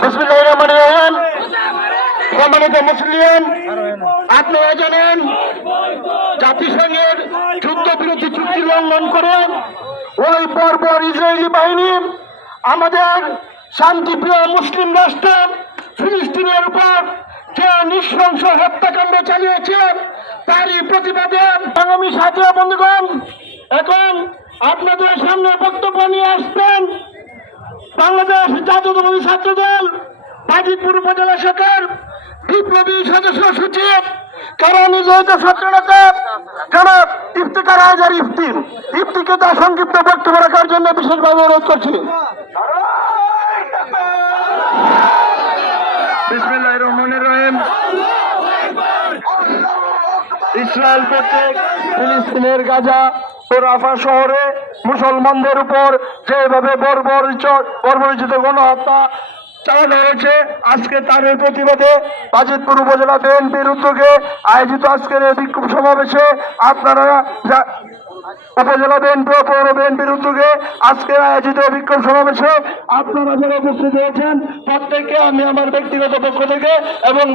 বিসমিল্লাহির রহমানির রহিম। সম্মানিত মুসলিম, আপনারা জানেন জাতিসংঘের যুদ্ধবিরতি চুক্তি লঙ্ঘন করে ওই বর্বর ইসরায়েলি বাহিনী আমাদের শান্তিপ্রিয় মুসলিম রাষ্ট্র ফিলিস্তিনের উপর যে নৃশংস হত্যাকাণ্ড চালিয়েছে তারই প্রতিবাদে আগামী সাথীরা বন্ধুগণ, এখন আপনাদের সামনে বক্তব্য নিয়ে আসবেন বাংলাদেশ জাতীয়তাবাদী ছাত্রদল বাজিতপুর উপজেলা শাখার বিপ্লবী সদস্য সচিব কারণ নির্যাতিত ছাত্রনেতা জনাব ইফতিখার হায়দার ইফতিকে তার সংক্ষিপ্ত বক্তব্য রাখার জন্য বিশেষভাবে অনুরোধ করছি। বিসমিল্লাহির রহমানির রহিম। ইসরায়েল কর্তৃক ফিলিস্তিনের গাজা ও রাফা শহরে মুসলমানদের উপর যেভাবে বর্বরিত গণহত্যা চালানো হয়েছে, আজকে তার প্রতিবাদে বাজিতপুর উপজেলা বিএনপির উদ্যোগে আয়োজিত আজকের এই বিক্ষোভ সমাবেশে আপনারা উপজেলা বিএনপি ও পৌর বিএনপির উদ্যোগে আজকের আয়োজিত বিক্ষোভ সমাবেশে আপনারা যারা উপস্থিত হয়েছেন প্রত্যেককে আমি আমার ব্যক্তিগত পক্ষ থেকে এবং